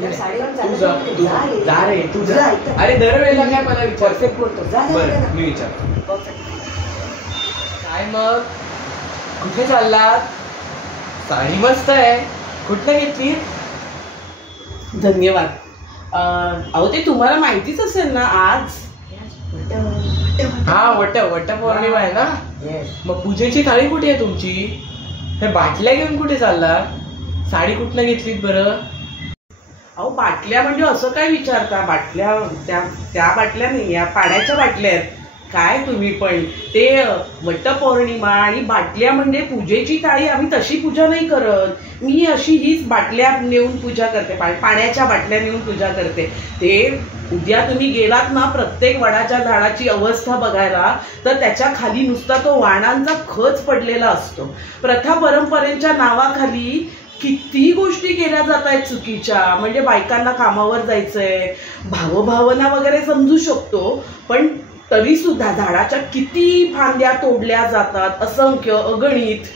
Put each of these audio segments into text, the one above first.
जा रे तू जा. अरे दरवेळेला काय मला परफेक्ट बोलतो. बरं मी विचारतो. काय मग कुठे चाललात? साडी मस्त आहे, कुठनं घेतली? धन्यवाद. अहो ते तुम्हाला माहितीच असेल ना, आज हा वट पौर्णिमा आहे ना. मग पूजेची थाळी कुठे आहे तुमची? हे बाटल्या घेऊन कुठे चालला? साडी कुठनं घेतलीत बरं? अहो बाटल्या म्हणजे असं काय विचारता? बाटल्या त्या बाटल्या नाही, या पाण्याच्या बाटल्या आहेत. काय तुम्ही पण ते वटपौर्णिमा आणि बाटल्या म्हणजे पूजेची थाळी. आम्ही तशी पूजा नाही करत. मी अशी हीच बाटल्या नेऊन पूजा करते, पाण्याच्या बाटल्या नेऊन पूजा करते. ते उद्या तुम्ही गेलात ना प्रत्येक वडाच्या झाडाची अवस्था बघायला, तर त्याच्या खाली नुसता तो वाणांचा खच पडलेला असतो. प्रथा परंपरेच्या नावाखाली किती गोष्टी केल्या जात आहेत चुकीच्या. म्हणजे बायकांना कामावर जायचंय, भावभावना वगैरे समजू शकतो, पण तरी सुद्धा झाडाच्या किती फांद्या तोडल्या जातात, असंख्य अगणित.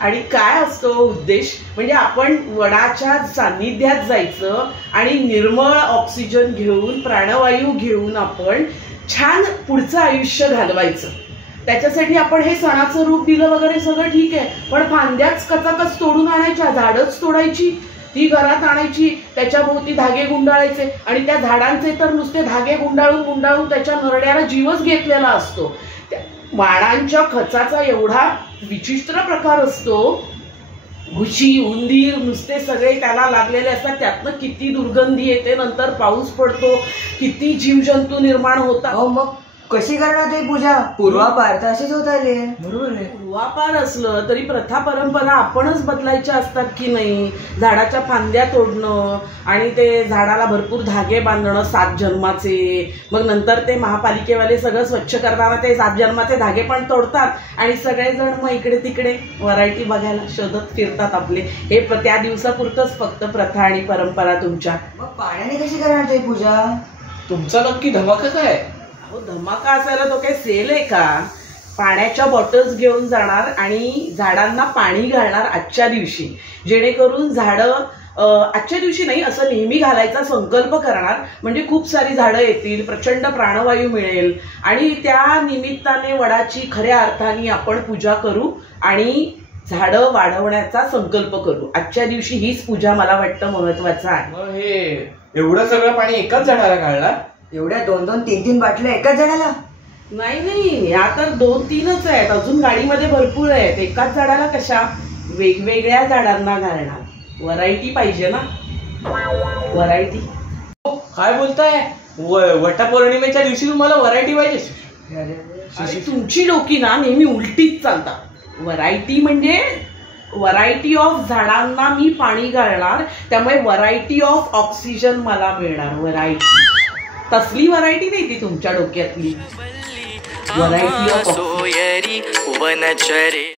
आणि काय असतो उद्देश? म्हणजे आपण वडाच्या सान्निध्यात जायचं आणि निर्मळ ऑक्सिजन घेऊन, प्राणवायू घेऊन आपण छान पुढचं आयुष्य घालवायचं. त्याच्यासाठी आपण हे सणाचं रूप दिलं वगैरे सगळं ठीक आहे, पण फांद्याच कचाकच तोडून आणायच्या, झाडच तोडायची, ती घरात आणायची, त्याच्या भोवती धागे गुंडाळायचे आणि त्या झाडांचे तर नुसते धागे गुंडाळून त्याच्या नरड्याला जीवच घेतलेला असतो. त्या वाणांच्या खचाचा एवढा विचित्र प्रकार असतो. घुशी, उंदीर नुसते सगळे त्याला लागलेले असतात. त्यातनं किती दुर्गंधी येते. नंतर पाऊस पडतो, किती जीवजंतू निर्माण होतात. मग कशी करणार ते पूजा? पूर्वापार तसेच होत आले. बरोबर आहे. पूर्वापार असलं तरी प्रथा परंपरा आपणच बदलायच्या असतात की नाही? झाडाच्या फांद्या तोडणं आणि ते झाडाला भरपूर धागे बांधणं 7 जन्माचे. मग नंतर ते महापालिकेवाले सगळं स्वच्छ करताना ते 7 जन्माचे धागे पण तोडतात आणि सगळेजण मग इकडे तिकडे व्हरायटी बघायला शोधत फिरतात आपले. हे त्या दिवसापुरतंच फक्त प्रथा आणि परंपरा तुमच्या. मग पाण्याने कशी करणार ते पूजा? तुमचा नक्की धमाका काय? धमाका असायला तो काही सेल आहे का? पाण्याच्या बॉटल्स घेऊन जाणार आणि झाडांना पाणी घालणार आजच्या दिवशी, जेणेकरून झाडं आजच्या दिवशी नाही असं नेहमी घालायचा संकल्प करणार. म्हणजे खूप सारी झाडं येतील, प्रचंड प्राणवायू मिळेल आणि त्या निमित्ताने वडाची खऱ्या अर्थाने आपण पूजा करू आणि झाडं वाढवण्याचा संकल्प करू. आजच्या दिवशी हीच पूजा मला वाटतं महत्वाचं आहे. मग हे एवढं सगळं पाणी एकाच झाडाला घालणार? एवढ्या 2-2, 3-3 बाटल्या एकाच झाडाला? नाही, या तर 2-3च आहेत. अजून गाडीमध्ये भरपूर आहेत. एकाच झाडाला कशा? वेगवेगळ्या झाडांना घालणार. व्हरायटी पाहिजे ना, व्हरायटी. काय बोलताय? वटपौर्णिमेच्या दिवशी तुम्हाला व्हरायटी पाहिजे? तुमची डोकी ना नेहमी उलटीच चालतात. व्हरायटी म्हणजे व्हरायटी ऑफ झाडांना मी पाणी घालणार, त्यामुळे व्हरायटी ऑफ ऑक्सिजन मला मिळणार. व्हरायटी तसली व्हरायटी नाही ती तुमच्या डोक्यातली व्हरायटी ऑफ